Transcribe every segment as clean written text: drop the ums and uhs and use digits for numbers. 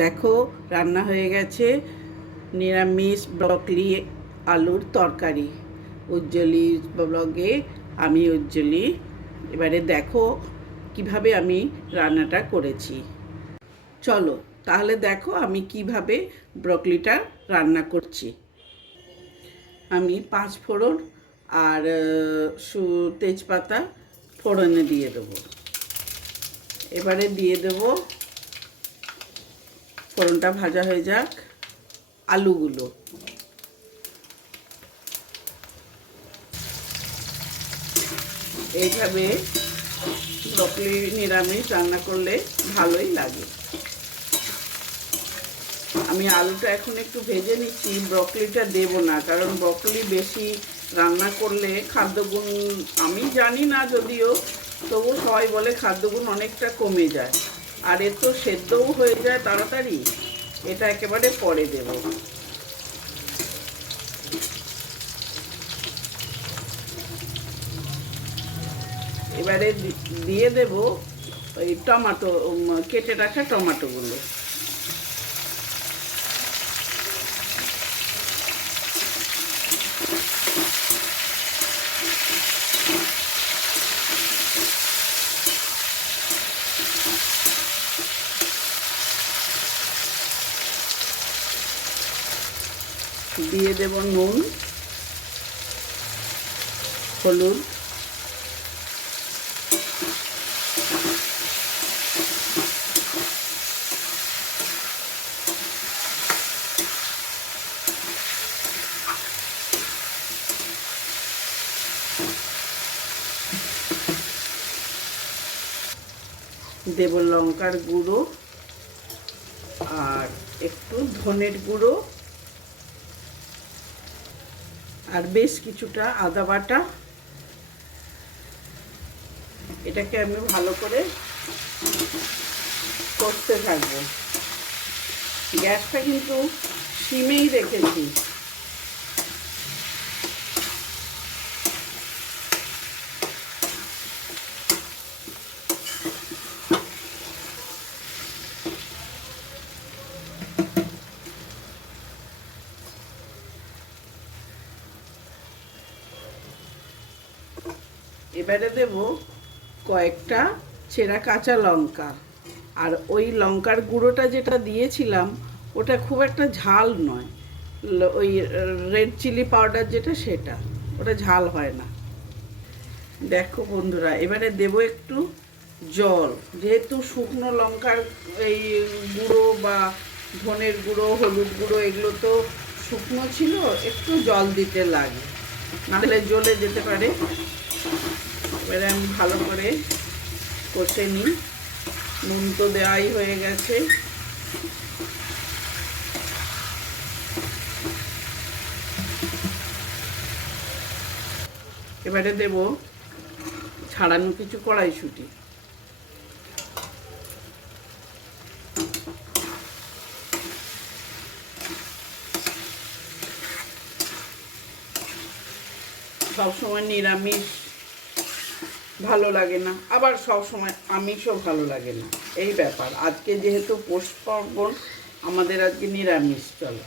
দেখো রান্না হয়ে গেছে নিরামিষ ব্রকলি আলুর তরকারি। উজ্জ্বলি ব্লগে আমি উজ্জ্বলি। এবারে দেখো কিভাবে আমি রান্নাটা করেছি। চলো তাহলে দেখো আমি কিভাবে ব্রকলিটা রান্না করছি। আমি 5 ফোড়ন আর তেজপাতা ফোড়নে দিয়ে দেবো। এবারে দিয়ে দেবো, ফোড়নটা ভাজা হয়ে যাক, আলুগুলো। এইভাবে ব্রকলি নিরামিষ রান্না করলে ভালোই লাগে। আমি আলুটা এখন একটু ভেজে নিচ্ছি, ব্রকলিটা দেব না, কারণ ব্রকলি বেশি রান্না করলে খাদ্যগুণ, আমি জানি না যদিও, তবু সবাই বলে খাদ্যগুণ অনেকটা কমে যায়। আর এর তো সেদ্ধও হয়ে যায় তাড়াতাড়ি, এটা একেবারে পরে দেব। এবারে দিয়ে দেব ওই টমেটো, কেটে রাখা টমেটোগুলো। দিয়ে দেব নুন, হলুদ, দেব লঙ্কার গুঁড়ো আর একটু ধনের গুঁড়ো আর বেশ কিছুটা আদা বাটা। এটাকে আমি ভালো করে কষতে থাকবো। গ্যাসটা কিন্তু সিমেই রেখেছি। এবারে দেব কয়েকটা চেরা কাঁচা লঙ্কা। আর ওই লঙ্কার গুঁড়োটা যেটা দিয়েছিলাম ওটা খুব একটা ঝাল নয়, ওই রেড চিলি পাউডার যেটা, সেটা, ওটা ঝাল হয় না। দেখো বন্ধুরা, এবারে দেব একটু জল। যেহেতু শুকনো লঙ্কার এই গুঁড়ো বা ধনের গুঁড়ো, হলুদ গুঁড়ো, এগুলো তো শুকনো ছিল, একটু জল দিতে লাগে, নাহলে জ্বলে যেতে পারে। এবারে আমি ভালো করে কষে নিই। নুন তো দেওয়াই হয়ে গেছে। এবারে দেব ছাড়ানো কিছু কড়াইশুঁটি। সবসময় নিরামিষ ভালো লাগে না, আবার সবসময় আমিষও ভালো লাগে না, এই ব্যাপার। আজকে যেহেতু পৌষ পার্বণ, আমাদের আজকে নিরামিষ চলে,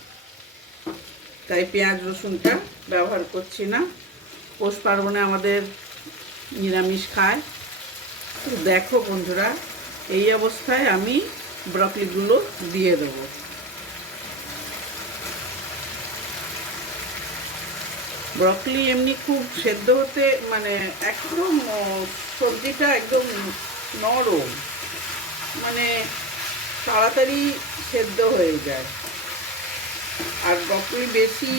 তাই পেঁয়াজ রসুনটা ব্যবহার করছি না। পৌষ পার্বণে আমাদের নিরামিষ খায়। তো দেখো বন্ধুরা, এই অবস্থায় আমি ব্রকলিগুলো দিয়ে দেবো। ব্রকলি এমনি খুব সেদ্ধ হতে, মানে একদম সবজিটা একদম নরম, মানে তাড়াতাড়ি সেদ্ধ হয়ে যায়। আর ব্রকলি বেশি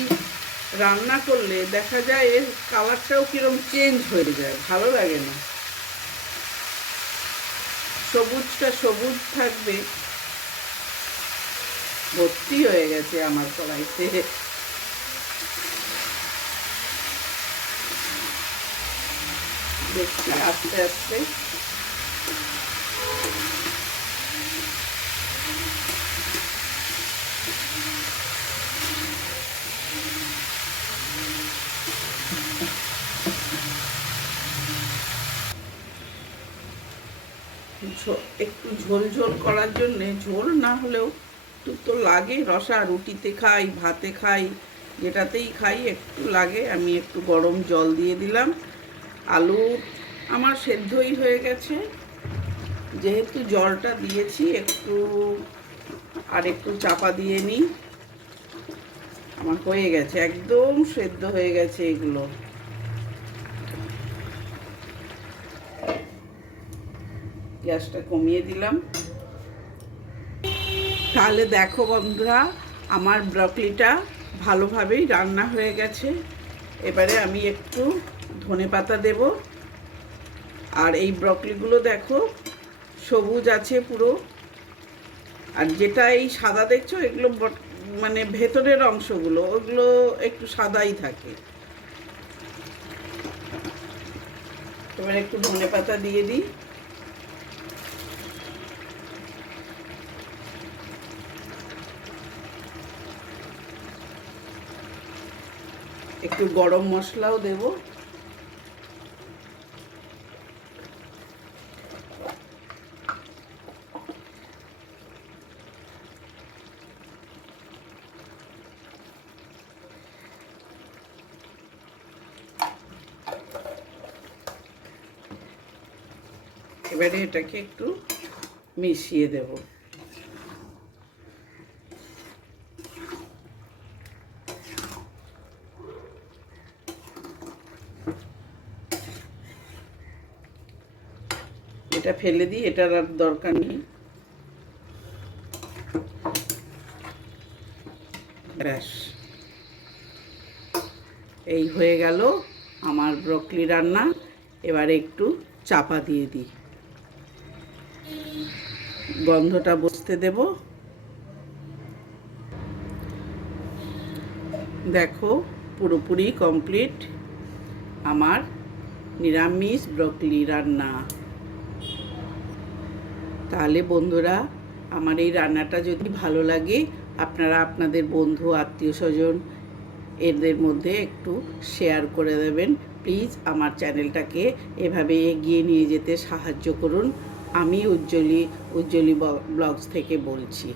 রান্না করলে দেখা যায় এর কালারটাও কিরম চেঞ্জ হয়ে যায়, ভালো লাগে না। সবুজটা সবুজ থাকবে। ভর্তি হয়ে গেছে আমার কড়াইতে। দেখছি আস্তে আস্তে। একটু ঝোল ঝোল করার জন্যে, ঝোল না হলেও একটু তো লাগে, রসা রুটিতে খাই, ভাতে খাই, যেটাতেই খাই একটু লাগে। আমি একটু গরম জল দিয়ে দিলাম। আলু আমার সেদ্ধই হয়ে গেছে, যেহেতু জলটা দিয়েছি একটু আর একটু চাপা দিয়ে নিই। আমার হয়ে গেছে, একদম সেদ্ধ হয়ে গেছে এগুলো। গ্যাসটা কমিয়ে দিলাম। তাহলে দেখো বন্ধুরা, আমার ব্রকলিটা ভালোভাবেই রান্না হয়ে গেছে। এবারে আমি একটু ধনেপাতা দেব। আর এই ব্রকলিগুলো দেখো সবুজ আছে পুরো, আর যেটা এই সাদা দেখছো এগুলো মানে ভেতরের অংশগুলো ওগুলো একটু সাদাই থাকে। এবার একটু ধনেপাতা দিয়ে দিই। একটু গরম মশলাও দেব। এবারে এটাকে একটু মিশিয়ে দেব। এটা ফেলে দিই, এটার আর দরকার নেই। ব্যাস, এই হয়ে গেল আমার ব্রকলি রান্না। এবারে একটু চাপা দিয়ে দিই, গন্ধটা বুঝতে দেব। দেখো পুরোপুরি কমপ্লিট আমার নিরামিষ ব্রকলি রান্না। তাহলে বন্ধুরা, আমার এই রান্নাটা যদি ভালো লাগে, আপনারা আপনাদের বন্ধু আত্মীয় স্বজন এদের মধ্যে একটু শেয়ার করে দেবেন। প্লিজ আমার চ্যানেলটাকে এভাবে এগিয়ে নিয়ে যেতে সাহায্য করুন। আমি উজ্জ্বলী ব্লগস থেকে বলছি।